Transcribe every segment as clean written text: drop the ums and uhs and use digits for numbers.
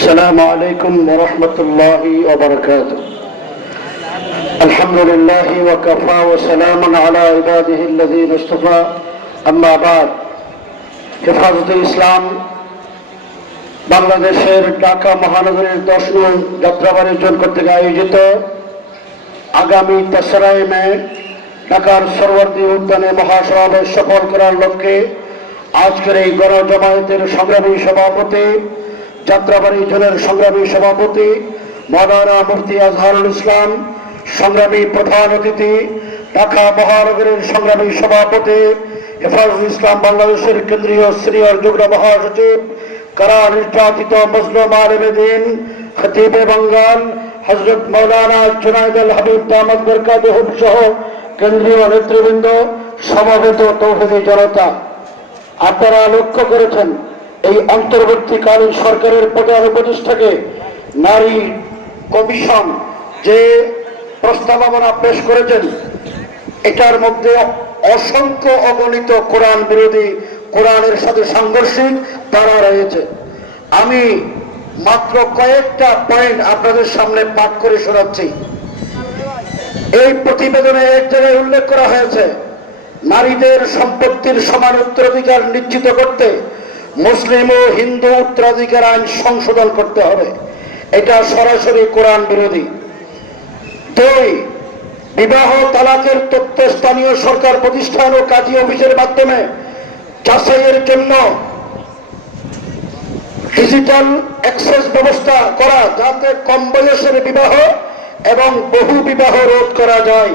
السلام عليكم ورحمة الله وبركاته. الحمد لله وكفى وسلام على عباده الذين اصطفى. أما بعد. হেফাজতে ইসলাম বাংলাদেশের ঢাকা মহানগরীর 10 নং যাত্রাবাড়ি জোন কর্তৃক আয়োজিত আগামী 3রা মে ঢাকার সরওয়ার্দী উদ্যানে মহাসমাবেশ সফল করার লক্ষ্যে আজকের এই গণজমায়েতের সংগ্রামী সভাপতি, যাত্রাবাড়ি জোনের সংগ্রামী সভাপতি মাওলানা মুফতি আজহারুল ইসলাম, সংগ্রামী প্রধান অতিথি ঢাকা মহানগরের সংগ্রামী সভাপতি হেফাজতে ইসলাম বাংলাদেশের কেন্দ্রীয় সিনিয়র যুগ্ম মহাসচিব, কারা নির্যাতিত মজলুম আলেমে দ্বীন খতিবে বাঙ্গাল হযরত মাওলানা জুনায়েদ আল হাবিব দামাত বরকাতুহু সহ কেন্দ্রীয় নেতৃবৃন্দ, সমবেত তৌহিদি জনতা, আপনারা লক্ষ্য করেছেন এই অন্তর্বর্তীকালীন সরকারের প্রধান উপদেষ্টাকে নারী কমিশন যে প্রস্তাবনা পেশ করেছেন, এটার মধ্যে অসংখ্য অগণিত কোরআন বিরোধী, কোরআনের সাথে সাংঘর্ষিক ধারা রয়েছে। আমি মাত্র কয়েকটা পয়েন্ট আপনাদের সামনে পাঠ করে শোনাচ্ছি। এই প্রতিবেদনে এক জায়গায় উল্লেখ করা হয়েছে, নারীদের সম্পত্তির সমান উত্তরাধিকার নিশ্চিত করতে মুসলিম ও হিন্দু উত্তরাধিকার আইন সংশোধন করতে হবে। এটা সরাসরি কোরআন বিরোধী। 2, বিবাহ তালাকের তথ্য স্থানীয় সরকার প্রতিষ্ঠান ও কাজী অফিসের মাধ্যমে যাচাইয়ের জন্য ডিজিটাল অ্যাক্সেস ব্যবস্থা করা, যাতে কম বয়সের বিবাহ এবং বহু বিবাহ রোধ করা যায়।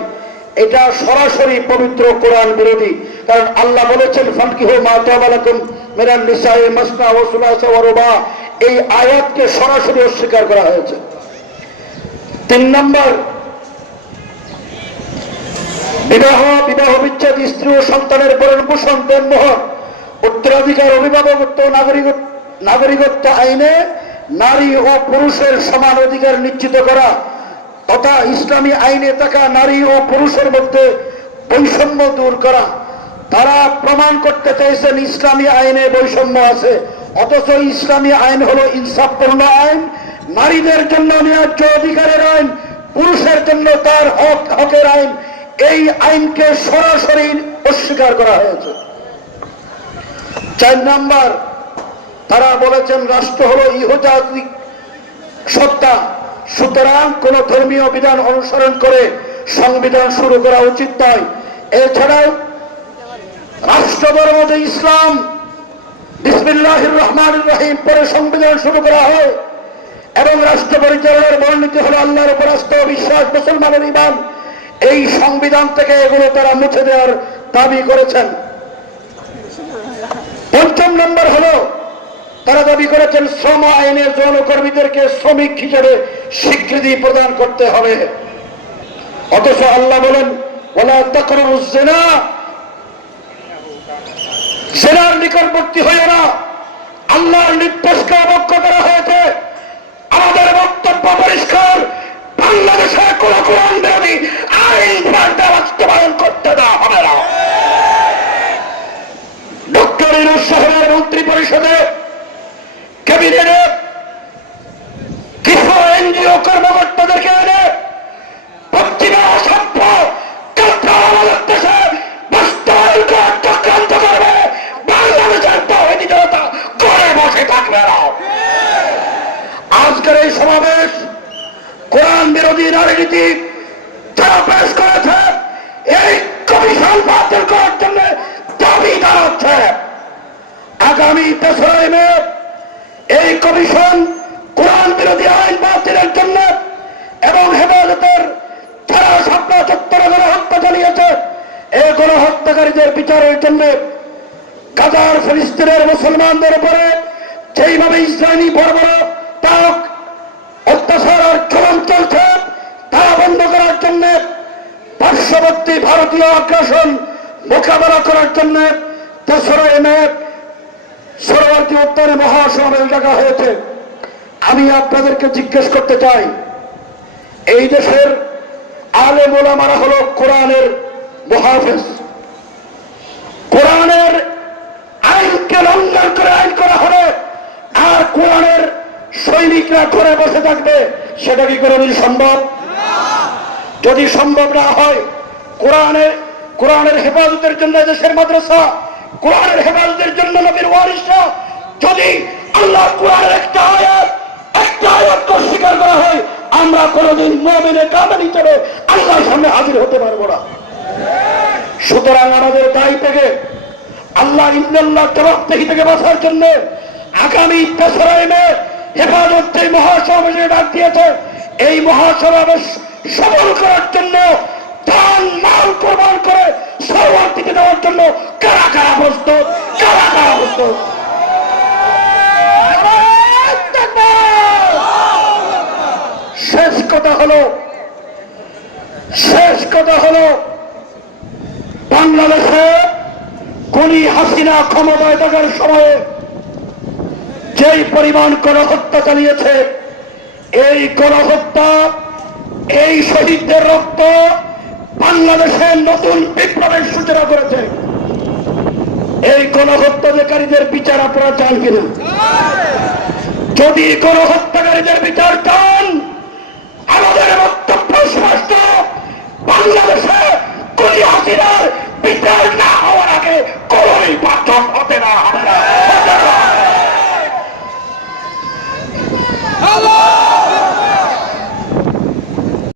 এটা সরাসরি পবিত্র কোরআন বিরোধী। কারণ আল্লাহ বলেছেন ফানকিহু মা তাবা লাকুম মিনান নিসাই মাসনা ওয়া সুলাসা ওয়া রুবা। এই আয়াতকে সরাসরি অস্বীকার করা হয়েছে। 3 নম্বর, বিবাহ বিচ্ছেদ, স্ত্রী ও সন্তানের ভরণ পোষণ, দেনমোহর, উত্তরাধিকার, অভিভাবকত্ব, নাগরিকত্ব আইনে নারী ও পুরুষের সমান অধিকার নিশ্চিত করা তথা ইসলামী আইনে থাকা নারী ও পুরুষের মধ্যে বৈষম্য দূর করা। তারা প্রমাণ করতে চাইছেন ইসলামী আইনে বৈষম্য আছে, অথচ ইসলামী আইন হলো ইনসাফপূর্ণ আইন, নারীদের জন্য ন্যায্য অধিকারের আইন, পুরুষের জন্য তার হকের আইন। এই আইনকে সরাসরি অস্বীকার করা হয়েছে। 4 নম্বর, তারা বলেছেন রাষ্ট্র হলো ইহুজাতিক সত্তা, সুতরাং কোন ধর্মীয় বিধান অনুসরণ করে সংবিধান শুরু করা উচিত নয়। এছাড়াও রাষ্ট্রধর্ম যে ইসলাম, বিসমিল্লাহির রহমানির রহিম পরে সংবিধান শুরু করা হয় এবং রাষ্ট্র পরিচালনার মূলনীতি হলো আল্লাহর উপর আস্থা ও বিশ্বাস, মুসলমানের ঈমান। এই সংবিধান থেকে এগুলো তারা মুছে দেওয়ার দাবি করেছেন। 5 নম্বর হলো তারা দাবি করেছেন শ্রম আইনের যৌনকর্মীদেরকে শ্রমিক হিসেবে স্বীকৃতি প্রদান করতে হবে। অথচ আল্লাহ বলেন ওয়ালা তাকরাবুজ জিনা, জিনার নিকটবর্তী হইও না। আল্লাহর নির্দেশকে অবজ্ঞা করা হয়েছে। আমাদের বক্তব্য পরিষ্কার, বাংলাদেশে কোন কোরআন বিরোধী আইন বাস্তবায়ন করতে দেওয়া হবে না। ডক্টর ইউনূস সাহেবের মন্ত্রী পরিষদে, ক্যাবিনেটে কিছু এনজিও কর্মকর্তাদেরকে এনে পশ্চিমা অসভ্য আমাদের দেশে বাস্তবায়ন করার চক্রান্ত করবে। বাংলাদেশের তৌহিদি জনতা ঘরে বসে থাকবে না। আজকের এই সমাবেশ কোরআন বিরোধী রাজনীতি যারা পেশ করেছে, এই কমিশন বাতিল করার জন্য দাবি জানাচ্ছে। আগামী 3রা মে এই কমিশন কোরআন বিরোধী আইন বাতিলের জন্য এবং হেফাজতের যারা শাপলা চত্বরে গণহত্যা চালিয়েছে, এই গণহত্যাকারীদের বিচারের জন্য গাজার ফিলিস্তিনের মুসলমানদের উপরে যেইভাবে ইসরায়েলি বর্বরতামূলক অত্যাচার আর জুলুম চলছে, তা বন্ধ করার জন্য, পার্শ্ববর্তী ভারতীয় আগ্রাসন মোকাবেলা করার জন্য 3রা মে সরওয়ার্দী উদ্যানে মহাসমাবেশ ডাকা হয়েছে। আমি আপনাদেরকে জিজ্ঞেস করতে চাই, এই দেশের আলেম ওলামারা হলো কোরআনের মুহাফেজ। কোরআনের আইনকে লঙ্ঘন করে আইন করা হবে আর কোরআনের সৈনিক শ্রমিকরা ঘরে বসে থাকবে, সেটা কি কোনোদিন সম্ভব? যদি সম্ভব না হয়, কোরআনের হেফাজতের জন্য দেশের মাদ্রাসা, কোরআনের হেফাজতের জন্য নবীর ওয়ারিসরা, যদি আল্লাহ কোরআনের একটা আয়াত অস্বীকার করা হয়, আমরা কোনোদিন মুমিনের কামেল হিসেবে আল্লাহর সামনে হাজির হতে পারবো না। সুতরাং আমাদের দায়ী থেকে আল্লাহ ইন্নাল্লাহ জবাবদিহি থেকে বাঁচার জন্য আগামী 3রা মে হেফাজত যে মহাসমাবেশে ডাক দিয়েছে, এই মহাসমাবেশ সফল করার জন্য জান মাল কোরবান করে সর্বাধিক দেওয়ার জন্য কারা কারা প্রস্তুত? শেষ কথা হলো বাংলাদেশে খুনি হাসিনা ক্ষমতায় থাকার সময়ে যেই পরিমাণ গণহত্যা চালিয়েছে, এই গণহত্যা, এই শহীদদের রক্ত বাংলাদেশের নতুন বিপ্লবের সূচনা করেছে। এই গণহত্যাকারীদের বিচার আপনারা চান কিনা? যদি গণহত্যাকারীদের বিচার চান, আমাদের বক্তব্য স্পষ্ট, বাংলাদেশে খুনি হাসিনার বিচার না হওয়ার আগে কোনোই পাঠক হতে না হবে।